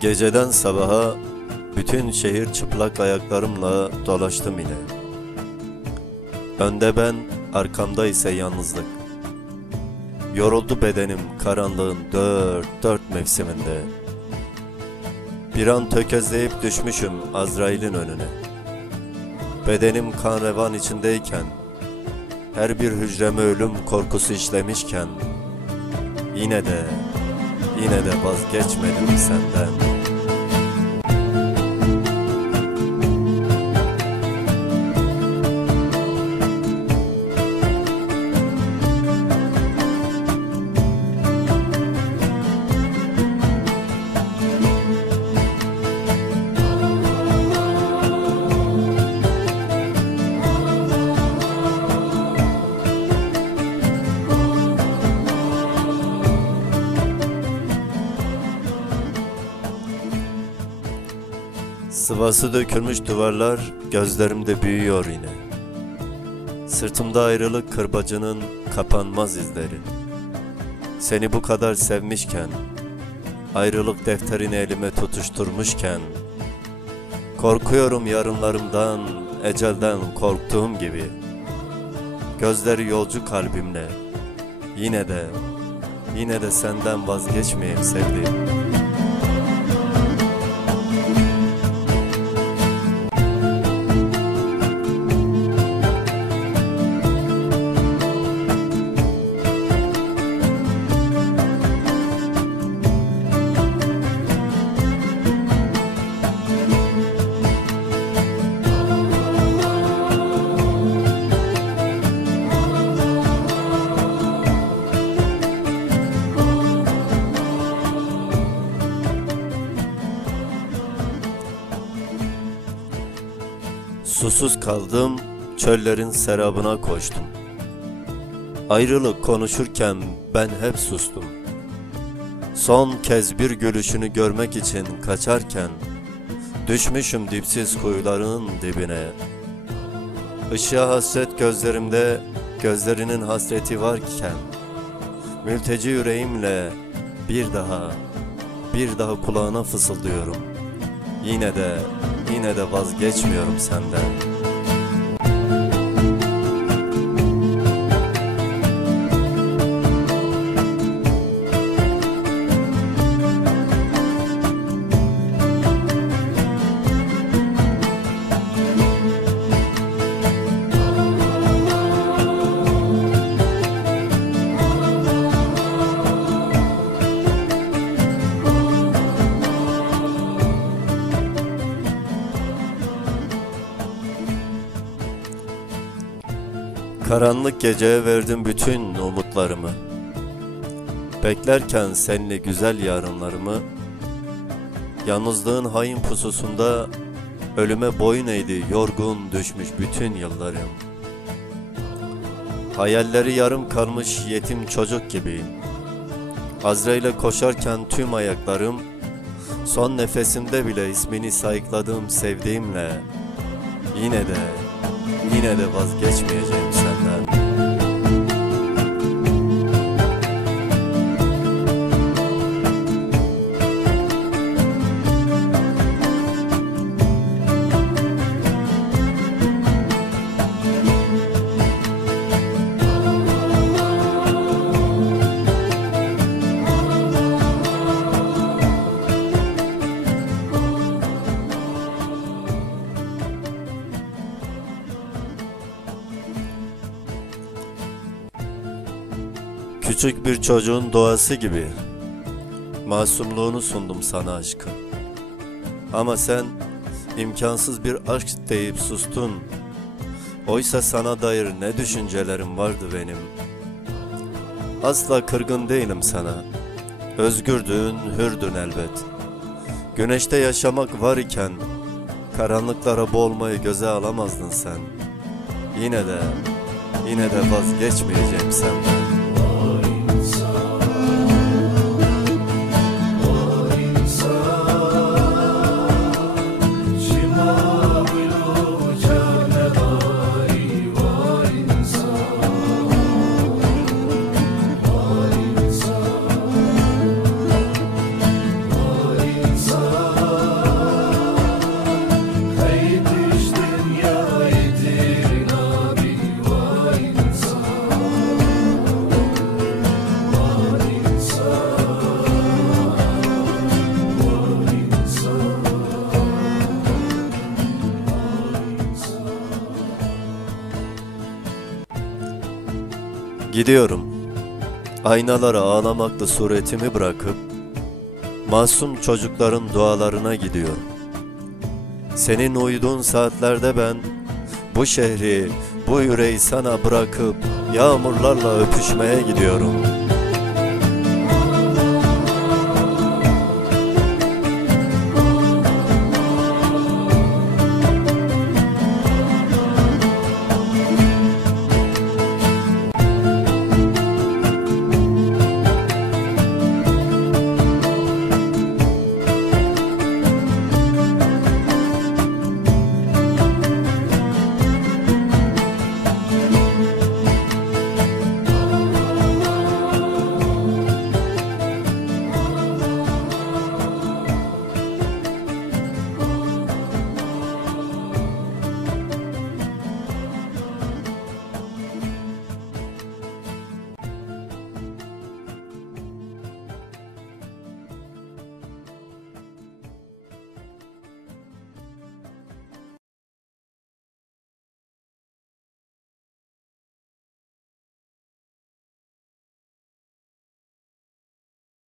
Geceden sabaha bütün şehir çıplak ayaklarımla dolaştım yine. Önde ben, arkamda ise yalnızlık. Yoruldu bedenim karanlığın dört mevsiminde. Bir an tökezleyip düşmüşüm Azrail'in önüne. Bedenim kan revan içindeyken, her bir hücreme ölüm korkusu işlemişken, yine de vazgeçmedim senden. Sıvası dökülmüş duvarlar gözlerimde büyüyor yine. Sırtımda ayrılık kırbacının kapanmaz izleri. Seni bu kadar sevmişken, ayrılık defterini elime tutuşturmuşken, korkuyorum yarınlarımdan, ecelden korktuğum gibi. Gözleri yolcu kalbimle, yine de senden vazgeçmeyeyim sevdiğim. Susuz kaldım, çöllerin serabına koştum. Ayrılık konuşurken ben hep sustum. Son kez bir gülüşünü görmek için kaçarken, düşmüşüm dipsiz kuyuların dibine. Işığa hasret gözlerimde, gözlerinin hasreti varken, mülteci yüreğimle bir daha kulağına fısıldıyorum. Yine de vazgeçmiyorum senden. Karanlık geceye verdim bütün umutlarımı. Beklerken seninle güzel yarınlarımı, yalnızlığın hain pususunda ölüme boyun eğdi yorgun düşmüş bütün yıllarım. Hayalleri yarım kalmış yetim çocuk gibiyim. Azrail'e koşarken tüm ayaklarım, son nefesimde bile ismini sayıkladığım sevdiğimle, yine de vazgeçmeyeceğim senden. Küçük bir çocuğun doğası gibi masumluğunu sundum sana aşkım. Ama sen imkansız bir aşk deyip sustun. Oysa sana dair ne düşüncelerim vardı benim. Asla kırgın değilim sana. Özgürdün, hürdün elbet. Güneşte yaşamak var iken karanlıklara boğulmayı göze alamazdın sen. Yine de vazgeçmeyeceğim senden. insan Gidiyorum. Aynalara ağlamakla suretimi bırakıp masum çocukların dualarına gidiyorum. Senin uyuduğun saatlerde ben bu şehri, bu yüreği sana bırakıp yağmurlarla öpüşmeye gidiyorum.